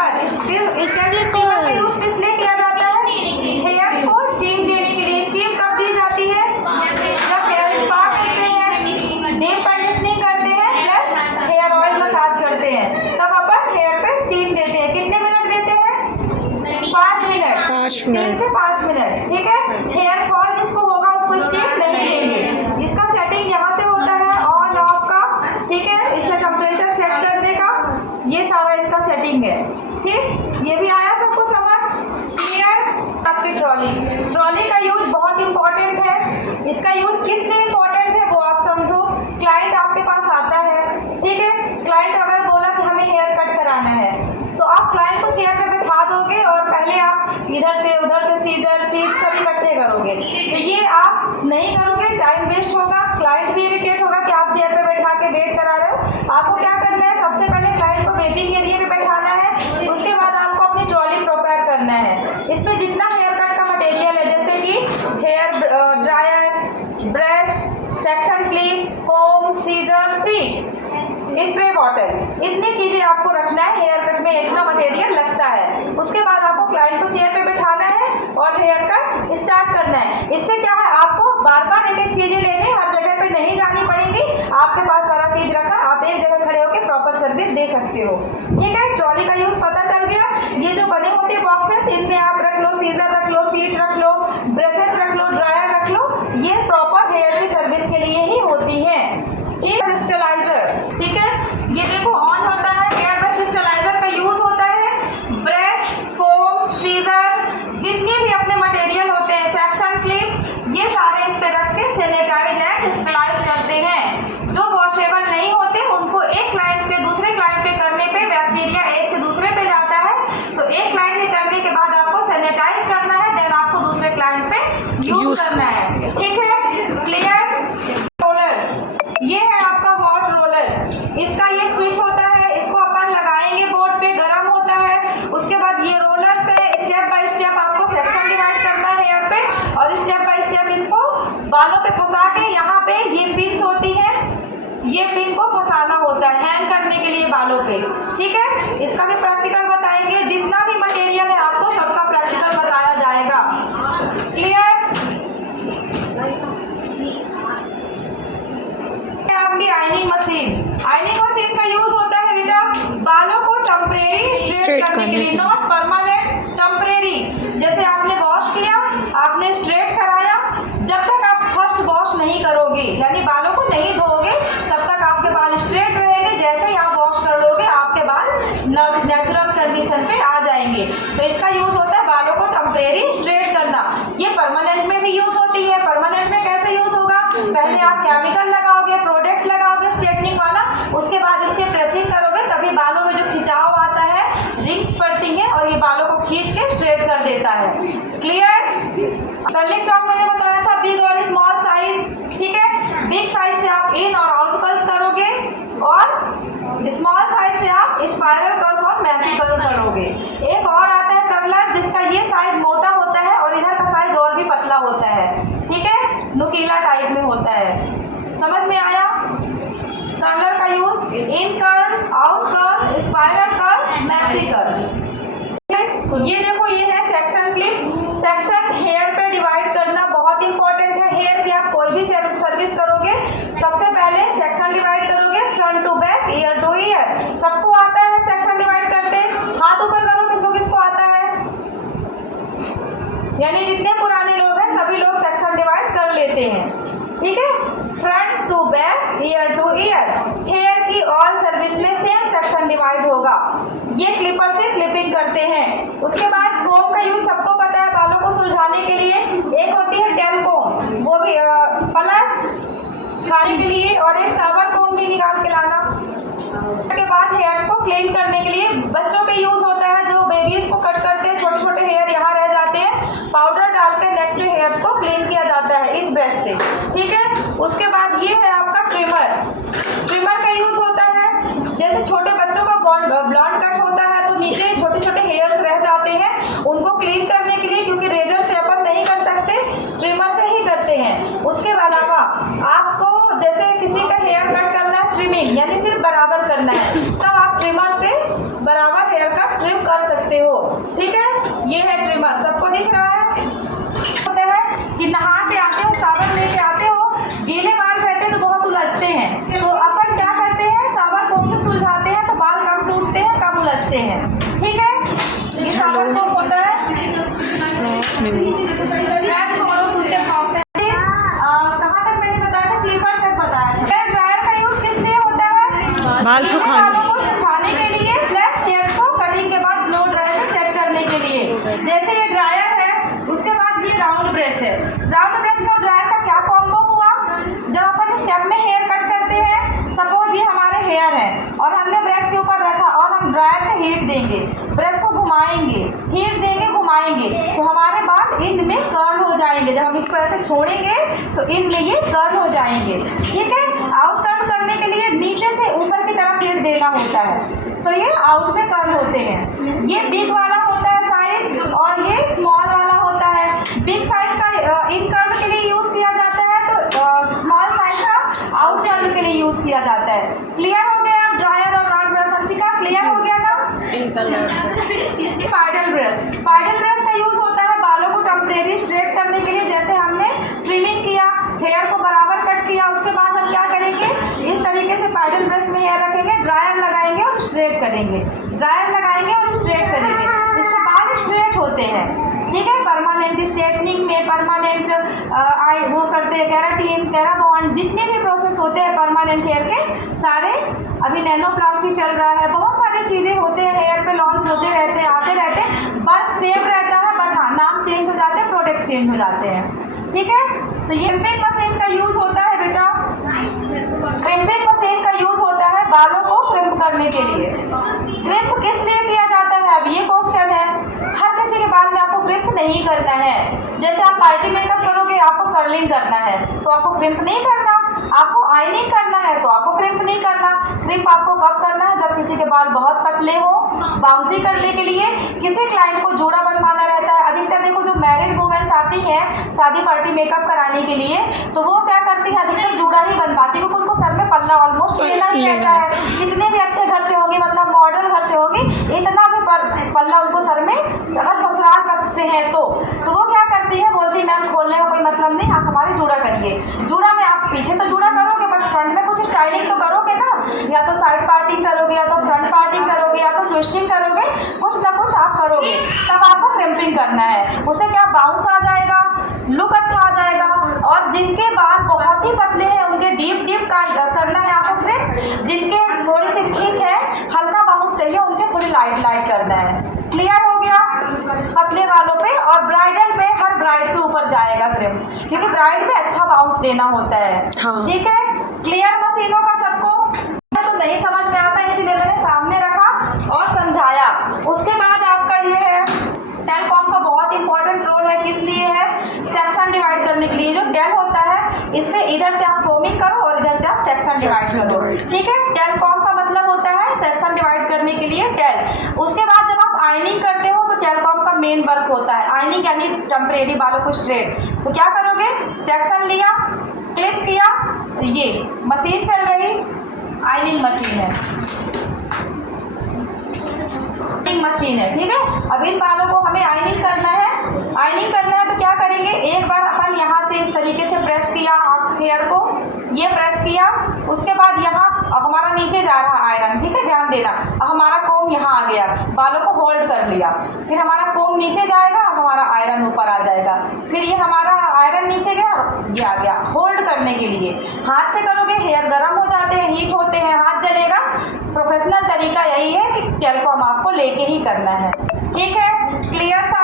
Steamer, steamer का use किस लिए किया जाता है? हेयर को स्टीम देने के लिए। स्टीम कब दी जाती है? जब हेयर स्पा करते हैं, डीप कंडीशनिंग करते हैं, प्लस हेयर ऑयल मसाज करते हैं, तब अपन हेयर पे स्टीम देते हैं। कितने मिनट देते हैं? 5 मिनट, 3 से 5 मिनट। ठीक है, हेयर फॉल जिसको होगा उसको स्टीम नहीं देंगे। इसका सेटिंग यहाँ से होता है ऑन ऑफ का। ठीक है, इससे टेम्परेचर सेट करने का ये सारा इसका सेटिंग है। ठीक, ये भी आया सबको समझ? क्लियर? आपकी ट्रॉली का यूज बहुत इंपॉर्टेंट है। इसका यूज किस लिए इंपॉर्टेंट है वो आप समझो। क्लाइंट आपके पास आता है, ठीक है, क्लाइंट अगर बोला कि हमें हेयर कट कराना है तो आप क्लाइंट को चेयर पे बैठा दोगे और पहले आप इधर से उधर से सीजर सीट सब इकट्ठे करोगे, तो ये आप नहीं करोगे, टाइम वेस्ट होगा, क्लाइंट भी इरिटेट होगा कि आप चेयर पे बैठा के वेट करा रहे हो। आपको क्या करना है? सबसे पहले क्लाइंट को वेटिंग एरिया में बैठाना है, उसके बाद आपको अपनी ट्रॉली प्रिपेयर करना है। इसमें जितना हेयर कट का मटेरियल है जैसे कि hair dryer, brush, section clip, comb, scissor, seat, spray bottle, इतनी चीजें आपको रखना है। हेयर कट में इतना मटेरियल लगता है। उसके बाद आपको क्लाइंट को चेयर पे बैठाना है और हेयर कट स्टार्ट करना है। इससे क्या है, आपको बार बार एक एक चीजें लेने हर जगह पे नहीं जानी पड़ेगी। आपके पास सारा चीज रखा, आप एक जगह खड़े होकर प्रॉपर सर्विस दे सकते हो। ठीक है, ट्रॉली का यूज पता चल गया। ये जो बने होते बॉक्सेस, इनमें आप रख लो सीजर, रख लो सीट, रख लो ब्रशेस, रख लो ड्रायर, रख लो। ये प्रॉपर हेयर की सर्विस के लिए ही होती है। क्रिस्टलाइजर, ठीक है, ये देखो ऑन होता है, हेयर ब्रश क्रिस्टलाइजर का यूज होता है। ब्रश, कोम, सीजर, जितने भी अपने मटेरियल होते हैं, सेक्शन क्लिप, ये सारे इस पे रख के सैनिटाइज एंड क्रिस्टलाइज करते हैं। जो वॉशेबल नहीं होते उनको एक क्लाइंट पे दूसरे क्लाइंट पे करने पे बैक्टीरिया एक से दूसरे पे जाता है, तो एक क्लाइंट पे करने के बाद आपको सैनिटाइज करना है, देन आपको दूसरे क्लाइंट पे यूज करना है। ठीक है, क्लियर? ये है आपका हॉट रोलर। इसका ये स्विच होता है, इसको अपन लगाएंगे बोर्ड पे, गर्म होता है। उसके बाद ये रोलर से स्टेप बाय स्टेप आपको सेक्शन डिवाइड करना है हेयर पे, और स्टेप बाय स्टेप इसको बालों पे फंसा के, यहाँ पे ये पिन्स होती है, ये पिन को फंसाना होता है हैंग करने के लिए बालों पे। ठीक है, इसका भी प्रैक्टिकल बताएंगे। जितना भी मटेरियल है आपको सबका प्रैक्टिकल बताया जाएगा। क्लियर? आपकी आयनिंग मशीन का यूज होता है बेटा बालों को टेम्परेरी स्ट्रेट करने के लिए, नॉट परमानेंट, टेम्परेरी। जैसे आपने वॉश किया, आपने स्ट्रेट कराया, जब तक आप फर्स्ट वॉश नहीं करोगे यानी बालों को नहीं धोओगे तब तक आपके बाल स्ट्रेट रहेंगे। जैसे ही आप वॉश कर लोगे आपके बाल नेचुरल कंडीशन पे आ जाएंगे। तो इसका यूज होता है बालों को टेम्परेरी स्ट्रेट करना। ये परमानेंट में भी यूज होती है। परमानेंट में कैसे यूज होगा? पहले आप केमिकल लगाओगे, प्रोडक्ट लगाओगे स्ट्रेटनिंग वाला, उसके बाद इससे प्रेसिंग करोगे, तभी बालों में जो खिंचाव आता है, रिंग्स पड़ती है और ये बालों को खींच के स्ट्रेट कर देता है। क्लियर? कर्लिंग टॉप मैंने बताया था बिग और स्मॉल साइज। ठीक है, बिग साइज से आप इन और आउट कर्ल्स करोगे और स्मॉल साइज से आप स्पाइरल कर्ल्स और मैसी कर्ल करोगे। एक और आता है कर्लर, जिसका ये साइज मोटा होता है और इधर का साइज और भी पतला होता है। ठीक है, नुकीला टाइप में होता है। समझ में आया? कर्लर का use in curl, out curl, spiral curl, maxi curl. ये देखो, ये है सेक्शन क्लिप। सेक्शन हेयर पे डिवाइड करना बहुत इंपॉर्टेंट है। हेयर की आप कोई भी सर्विस करोगे, सबसे पहले सेक्शन डिवाइड करोगे, front to back, ear to ear. सबको आता है सेक्शन डिवाइड करते? हाथ ऊपर करो, किसको किसको आता है? यानी जितने पुराने लोग हैं सभी लोग सेक्शन डिवाइड कर लेते हैं। ठीक है, front to back, ear to ear. Hair की ऑल सर्विस में सेम सेक्शन डिवाइड होगा। ये क्लिपर से क्लिपिंग करते हैं। उसके बाद कोम का यूज सबको पता है बालों को सुलझाने के लिए। एक होती है टेल कोम, वो भी पलट खाने के लिए, और एक सावर कोम भी निकाल के लाना। उसके बाद हेयर्स को क्लीन करने के लिए बच्चों पे यूज होता है। जो बेबीज को कट करते हैं, छोटे छोटे हेयर यहाँ रह जाते हैं, पाउडर डाल के नेक से हेयर्स को क्लीन किया जाता है इस ब्रश से। ठीक है, उसके बाद ये है आपका ट्रिमर। ट्रिमर का यूज होता है, जैसे छोटे बच्चों का ब्लॉन्ड कट होता है तो नीचे छोटे छोटे हेयर्स रह जाते हैं, उनको क्लीन करने के लिए, क्योंकि रेजर से अपन नहीं कर सकते, ट्रिमर से ही करते हैं। उसके अलावा आपको जैसे किसी का हेयर कट करना है, ट्रिमिंग यानी सिर्फ बराबर करना है, तब आप ट्रिमर से बराबर हेयर कट ट्रिम कर सकते हो। ठीक है, ये है ट्रिमर, सबको दिख रहा है। होता है कि नहा के आते हो, साबुन लेके आते हो, गीले बाल रहते हैं तो बहुत उलझते हैं, तो अपन क्या करते हैं, साबुन कौन से सुलझाते हैं तो बाल कम टूटते हैं, कम उलझते हैं। ठीक है, ये साबुन कौन होता है, छोड़ो सुनते भागते हैं। कहाँ तक मैंने बताया था, क्लीपर तक बताया था। हेयर ड्रायर का यूज किस लिए होता है, बाल सुखाने के लिए, प्लस हेयर को कटिंग के बाद ब्लो ड्रायर से सेट करने के लिए। जैसे ये ड्रायर है, उसके बाद ये राउंड ब्रश है। राउंड ब्रश और ड्रायर का क्या कॉम्बो हुआ, जब अपन स्टेप में हेयर कट करते हैं, सपोज ये हमारे हेयर है और हमने ब्रश के ऊपर रखा और हम ड्रायर से हीट देंगे, ब्रश को घुमाएंगे, हीट देंगे, घुमाएंगे, तो हमारे बाल इन में कर्ल हो जाएंगे। जब हम इसको ऐसे छोड़ेंगे तो इन में ये कर्ल हो जाएंगे। ठीक है, आउट कर्ल करने के लिए नीचे से ऊपर की तरफ हीट देना होता है, तो ये आउट में कर्ल होते हैं। ये बिग वाला होता है साइज और ये स्मॉल वाला होता है। बिग साइज का इन कर्ल के लिए यूज किया जाता है, तो स्मॉल साइज का आउट कर्ल के लिए यूज किया जाता है। क्लियर हो गया, ड्रायर और राउंड ब्रश का क्लियर हो गया ना। पाइडल ब्रश का यूज होता है बालों को टेम्परेरी स्ट्रेट करने के लिए। जैसे हमने ट्रिमिंग किया, हेयर को बराबर कट किया, उसके बाद हम क्या करेंगे, इस तरीके से पाइडल ब्रश में हेयर रखेंगे, ड्रायर लगाएंगे और स्ट्रेट करेंगे, ड्रायर लगाएंगे और स्ट्रेट करेंगे, इससे बाल स्ट्रेट होते हैं। ठीक है, परमानेंट स्ट्रेटनिंग में परमानेंट वो करते हैं, केराटिन, केराबॉन्ड, जितने भी प्रोसेस होते हैं परमानेंट हेयर के सारे, अभी नैनोप्लास्टी चल रहा है, बहुत सारी चीज़ें होते हैं हेयर पे, लॉन्च होते रहते हैं, आते रहते हैं। वर्क सेम रहता है, बट हाँ नाम चेंज हो जाते हैं, प्रोडक्ट चेंज हो जाते हैं। ठीक है, तो ये क्रिम्पिंग मशीन का यूज होता है बेटा, क्रिम्पिंग मशीन का यूज होता है बालों को क्रिम्प करने के लिए। क्रिम्प किस लिए किया जाता है, अब ये क्वेश्चन है। हर किसी के बाल में आपको क्रिम्प नहीं करना है। जैसे आप पार्टी मेकअप करोगे, आपको कर्लिंग करना है तो आपको क्रिम्प नहीं करना, आपको आइनिंग करना है तो आपको क्रिम्प नहीं करना। क्रिम्प आपको कब करना है, जब किसी के बाल बहुत पतले हो, बाउंसी करने के लिए, किसी क्लाइंट को जूड़ा बनवाना रहता है। अधिकतर देखो जो मैरिड वुमेन्स आती हैं शादी पार्टी मेकअप कराने के लिए, तो वो क्या करती है, अधिकतर जूड़ा ही बनवाती है, क्योंकि उनको सर में पल्ला ऑलमोस्ट लेना ही रहता है। कितने भी अच्छे घर से होगी, मतलब मॉडर्न घर से होगी, इतना भी पल्ला उनको सर में, अगर ससुराल पक्ष से है तो वो क्या करती है, बोलती मैम खोलने का कोई मतलब नहीं, आप हमारी जूड़ा करिए। जूड़ा में आप पीछे तो जूड़ा करोगे, बट फ्रंट में कुछ स्टाइलिंग तो करोगे ना, या तो साइड पार्टिंग करोगे, या तो फ्रंट पार्टिंग करोगे, या तो ट्विस्टिंग करोगे, कुछ ना कुछ आप करोगे, तब आपको क्रिम्पिंग करना है। उससे क्या बाउंस आ जाएगा, लुक अच्छा आ जाएगा। और जिनके बाल बहुत ही पतले हैं उनके डीप करना है आपको क्रिम्प, जिनके थोड़ी सी थिक है, हल्का बाउंस चाहिए, उनके थोड़ी लाइट करना है। क्लियर हो गया, पतले बालों पे और ब्राइडल पे, हर ब्राइड के ऊपर जाएगा क्रिम्प, क्योंकि ब्राइड में अच्छा बाउंस देना होता है। ठीक है, क्लियर मशीनों का सबको, तो नहीं समझ में आता इसीलिए मैंने सामने रखा और समझाया। उसके बाद आपका ये है, टेलकॉम का बहुत इंपॉर्टेंट रोल है, किस लिए है, सेक्शन डिवाइड करने के लिए। जो टेल होता है, इससे इधर से आप कोमिंग करो और इधर से आप सेक्शन डिवाइड करो। ठीक है, टेलकॉम का मतलब होता है सेक्शन डिवाइड करने के लिए टेल। उसके बाद जब आप आइनिंग करते हो तो टेलकॉम का मेन वर्क होता है आइनिंग, यानी टेम्परेरी बालों को स्ट्रेट। तो क्या करोगे, सेक्शन लिया, क्लिप किया, ये मशीन चल रही, आइनिंग मशीन है, मशीन है। ठीक है, अब इन बालों को हमें आइनिंग करना है। आइनिंग करना है तो क्या करेंगे, एक बार अपन यहाँ से इस तरीके से ब्रश किया हेयर को, ये ब्रश किया, उसके बाद यहाँ अब हमारा नीचे जा रहा आयरन। ठीक है, ध्यान देना, अब हमारा कोम यहाँ आ गया, बालों को होल्ड कर लिया, फिर हमारा कोम नीचे जाएगा, हमारा आयरन ऊपर आ जाएगा, फिर ये हमारा आयरन नीचे गया, ये आ गया। होल्ड करने के लिए हाथ से करोगे, हेयर गर्म हो जाते हैं, हीट होते हैं, हाथ जलेगा। प्रोफेशनल तरीका यही है कि टेलकॉम आपको लेके ही करना है। ठीक है, क्लियर।